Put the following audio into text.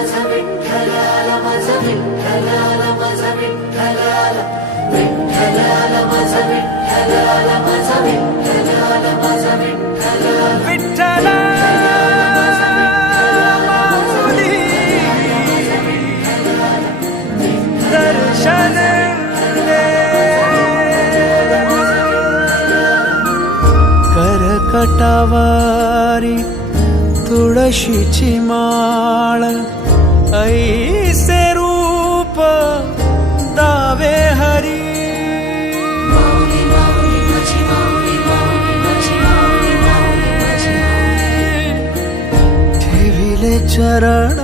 माझा विठ्ठलाला, माझा विठ्ठलाला, माझा विठ्ठलाला, विठ्ठलाला, माझा विठ्ठलाला, माझा विठ्ठलाला, माझा विठ्ठलाला, विठ्ठला माऊली दर्शन दे. करकटावारी तुळशीची माळ, ऐसे रूप दावे हरी. माऊली, माऊली, माझी माऊली, माऊली, माझी माऊली, माऊली, माझी माऊली. ठेविले चरण